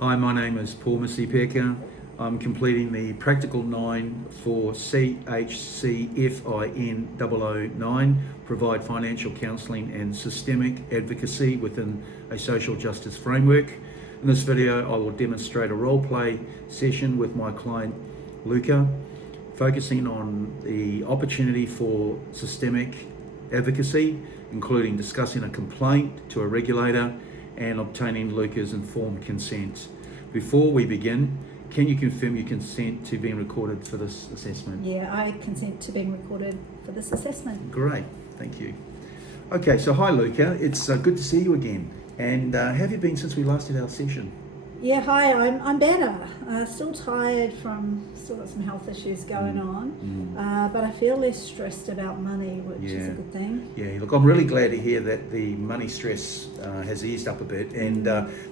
Hi, my name is Paul Masipeka. I'm completing the Practical 9 for CHCFIN 009, provide financial counselling and systemic advocacy within a social justice framework. In this video, I will demonstrate a role play session with my client Luca, focusing on the opportunity for systemic advocacy, including discussing a complaint to a regulator and obtaining Luca's informed consent. Before we begin, can you confirm your consent to being recorded for this assessment? Yeah, I consent to being recorded for this assessment. Great, thank you. Okay, so hi Luca, it's good to see you again. And how have you been since we last did our session? Yeah, hi, I'm better. Still tired from still got some health issues going on, but I feel less stressed about money, which is a good thing. Yeah, look, I'm really glad to hear that the money stress has eased up a bit, and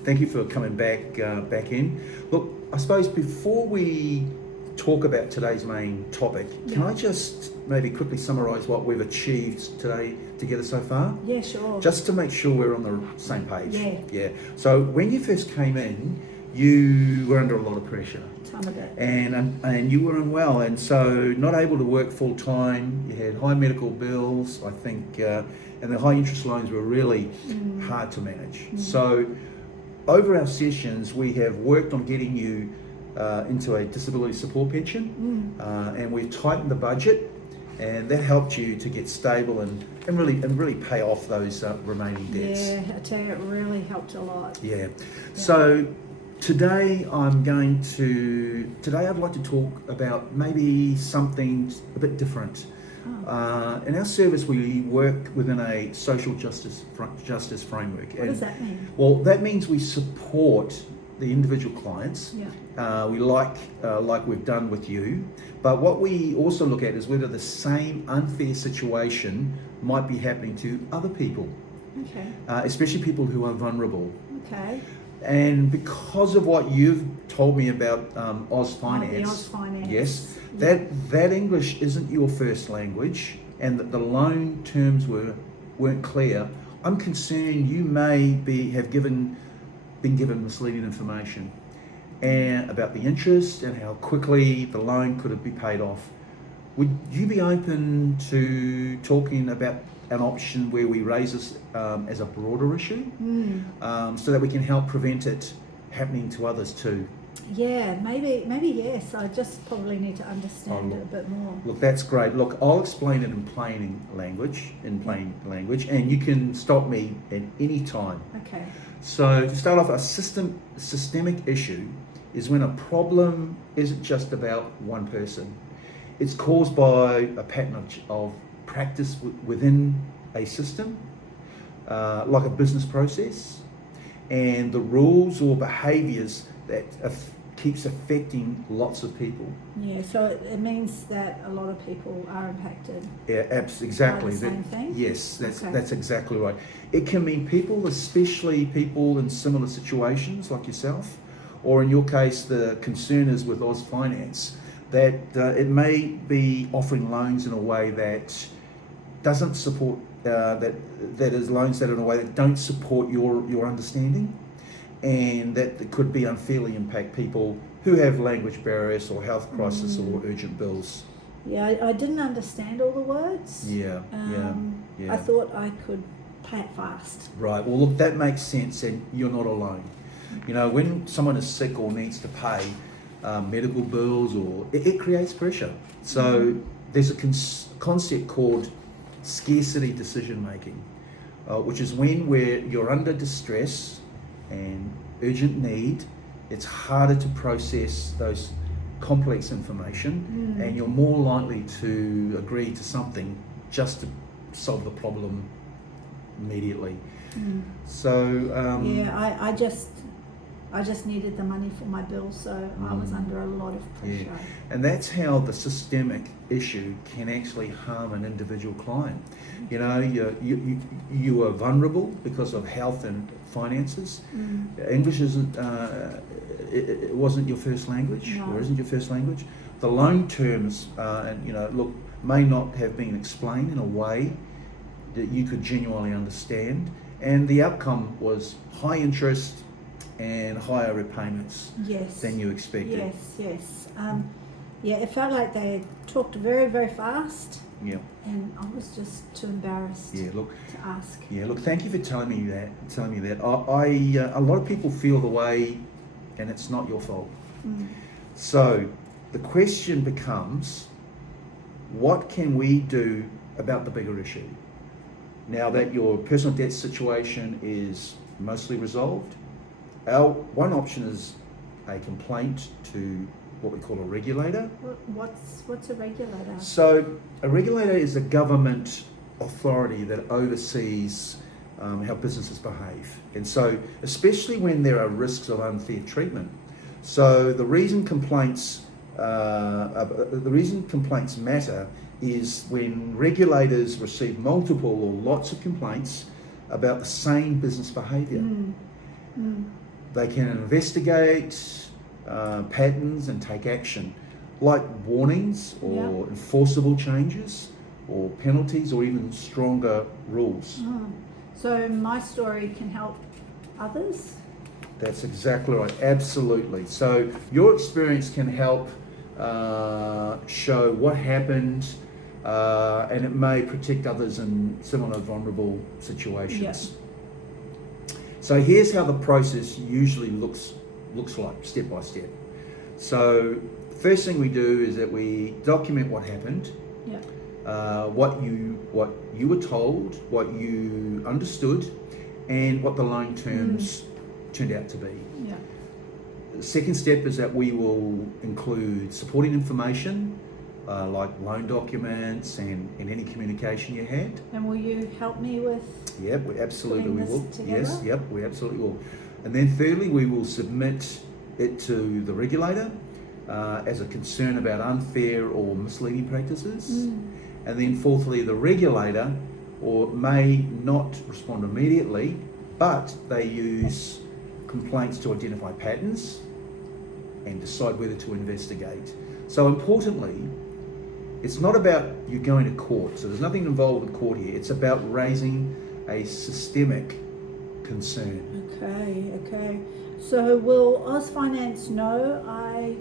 thank you for coming back in. Look, I suppose before we talk about today's main topic, can I just maybe quickly summarise what we've achieved today together so far? Yeah, sure. Just to make sure we're on the same page. Yeah. So when you first came in, you were under a lot of pressure. Ton of it. And you were unwell, and so not able to work full time. You had high medical bills, I think, and the high interest loans were really hard to manage. So over our sessions, we have worked on getting you into a disability support pension, and we've tightened the budget, and that helped you to get stable and really pay off those remaining debts. Yeah, I tell you, it really helped a lot. Yeah. So today I'd like to talk about maybe something a bit different. In our service, we work within a social justice framework. What does that mean? Well, that means we support the individual clients. Yeah. We like we've done with you, but what we also look at is whether the same unfair situation might be happening to other people, Okay. especially people who are vulnerable. Okay. And because of what you've told me about Oz Finance, The Oz Finance. yes, that English isn't your first language, and that the loan terms weren't clear, I'm concerned you may have been given misleading information and about the interest and how quickly the loan could be paid off. Would you be open to talking about an option where we raise this as a broader issue, so that we can help prevent it happening to others too? Yeah, maybe yes. I just probably need to understand it a bit more. Look, that's great. Look, I'll explain it in plain language, and you can stop me at any time. Okay. So to start off, a systemic issue is when a problem isn't just about one person. It's caused by a pattern of practice within a system, like a business process, and the rules or behaviours that keeps affecting lots of people. Yeah, so it means that a lot of people are impacted. Yeah, exactly. By the same thing? Yes, Okay. that's exactly right. It can mean people, especially people in similar situations like yourself, or in your case, the concern is with Oz Finance, that it may be offering loans in a way that doesn't support, that is loans that are in a way that don't support your understanding, and that could be unfairly impact people who have language barriers or health crisis or urgent bills. Yeah, I didn't understand all the words. Yeah. I thought I could pay it fast. Right. Well, look, that makes sense, and you're not alone. You know, when someone is sick or needs to pay medical bills, or it creates pressure. So there's a concept called scarcity decision making, which is when you're under distress and urgent need, it's harder to process those complex information, and you're more likely to agree to something just to solve the problem immediately. So Yeah, I just needed the money for my bills, so I was under a lot of pressure. yeah, and that's how the systemic issue can actually harm an individual client. You know, you are vulnerable because of health and finances. English isn't it wasn't your first language, No. or isn't your first language. The loan terms, may not have been explained in a way that you could genuinely understand, and the outcome was high interest and higher repayments Yes. than you expected. Yes. Yeah, it felt like they talked very, very fast, Yeah. and I was just too embarrassed Yeah. Look. to ask. Yeah. Look. Thank you for telling me that. A lot of people feel the way, and it's not your fault. Mm. So the question becomes, what can we do about the bigger issue? Now that your personal debt situation is mostly resolved, one option is a complaint to what we call a regulator. What's a regulator? So a regulator is a government authority that oversees how businesses behave. And so especially when there are risks of unfair treatment. So the reason complaints matter is when regulators receive multiple or lots of complaints about the same business behaviour. They can investigate patterns and take action, like warnings or enforceable changes or penalties or even stronger rules. So my story can help others? That's exactly right, absolutely. So your experience can help show what happened, and it may protect others in similar vulnerable situations. So here's how the process usually looks like, step by step. So first thing we do is that we document what happened, what you were told, what you understood, and what the loan terms turned out to be. The second step is that we will include supporting information, like loan documents and any communication you had. And will you help me with? Yep, we absolutely putting will. this together? Yes, yep, we absolutely will. And then thirdly, we will submit it to the regulator as a concern about unfair or misleading practices. And then fourthly, the regulator may not respond immediately, but they use complaints to identify patterns and decide whether to investigate. So importantly, it's not about you going to court. So there's nothing involved with court here. It's about raising a systemic concern. Okay. So will Oz Finance know I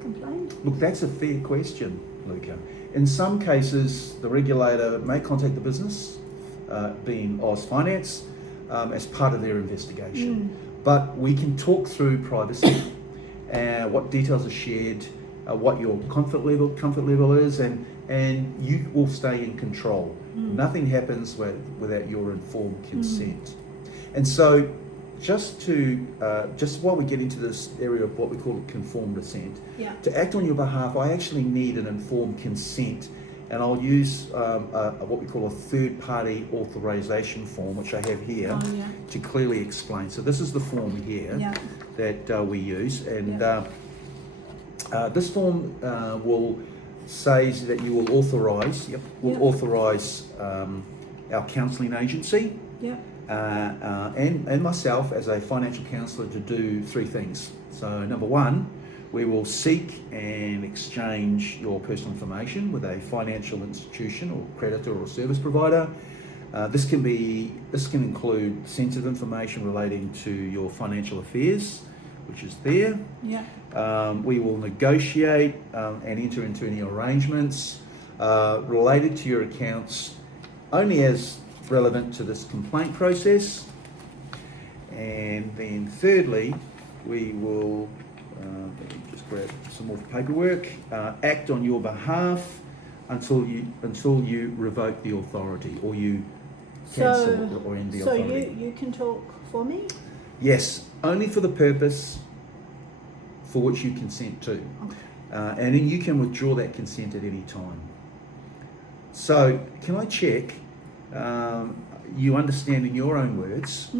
complained? Look, that's a fair question, Luca. In some cases, the regulator may contact the business, being Oz Finance, as part of their investigation. But we can talk through privacy, what details are shared, what your comfort level is, and you will stay in control. Nothing happens without your informed consent. And so, just while we get into this area of what we call conformed assent, to act on your behalf, I actually need an informed consent, and I'll use what we call a third-party authorization form, which I have here, to clearly explain. So this is the form here that we use, and this form will say that you will authorise our counselling agency and myself as a financial counsellor to do three things. So number one, we will seek and exchange your personal information with a financial institution or creditor or service provider. This can include sensitive information relating to your financial affairs, which is there. We will negotiate and enter into any arrangements related to your accounts only as relevant to this complaint process. And then thirdly, we will let me just grab some more paperwork, act on your behalf until you revoke the authority or you cancel or end the authority. So you can talk for me? Yes, only for the purpose for which you consent to. And then you can withdraw that consent at any time. So can I check, you understand in your own words,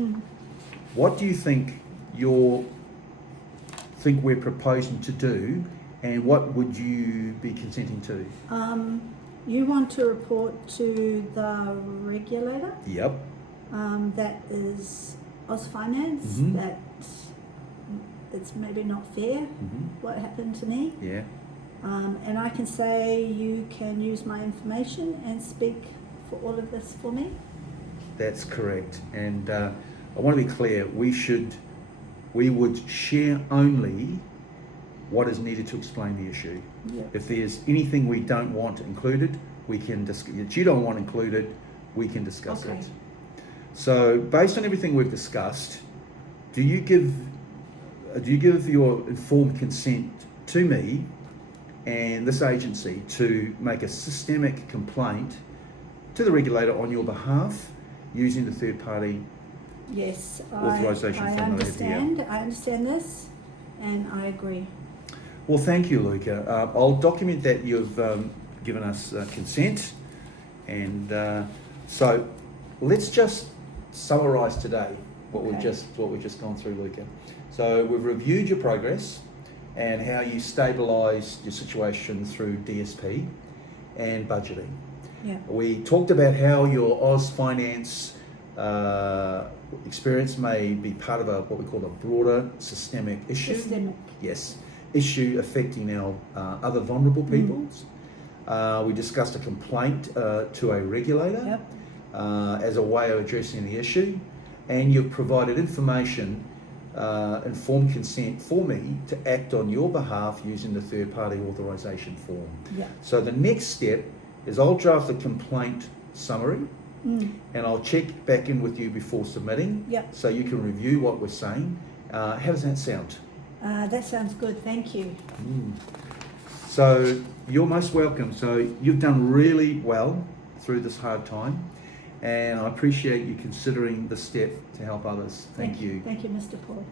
what do you think we're proposing to do, and what would you be consenting to? You want to report to the regulator? Yep. That is Oz Finance, that it's maybe not fair what happened to me. Yeah. And I can say you can use my information and speak for all of this for me? That's correct. And I want to be clear, we should we would share only what is needed to explain the issue. Yeah. If there's anything we don't want included, we can discuss. That you don't want included, we can discuss Okay. it. So, based on everything we've discussed, do you give your informed consent to me and this agency to make a systemic complaint to the regulator on your behalf using the third party? Yes, Authorisation I from the understand. I understand this, and I agree. Well, thank you, Luca. I'll document that you've given us consent, and so let's just summarise today what we've just gone through, Luca. So we've reviewed your progress and how you stabilised your situation through DSP and budgeting. Yeah. We talked about how your Oz Finance experience may be part of what we call a broader systemic issue. Systemic. Yes, issue affecting our other vulnerable peoples. We discussed a complaint to a regulator Yep. as a way of addressing the issue, and you've provided information, informed consent for me to act on your behalf using the third-party authorisation form. Yeah. So the next step is I'll draft a complaint summary, and I'll check back in with you before submitting, Yep. so you can review what we're saying. How does that sound? That sounds good. Thank you. So you're most welcome. So you've done really well through this hard time, and I appreciate you considering the step to help others. Thank you. Thank you, Mr. Paul.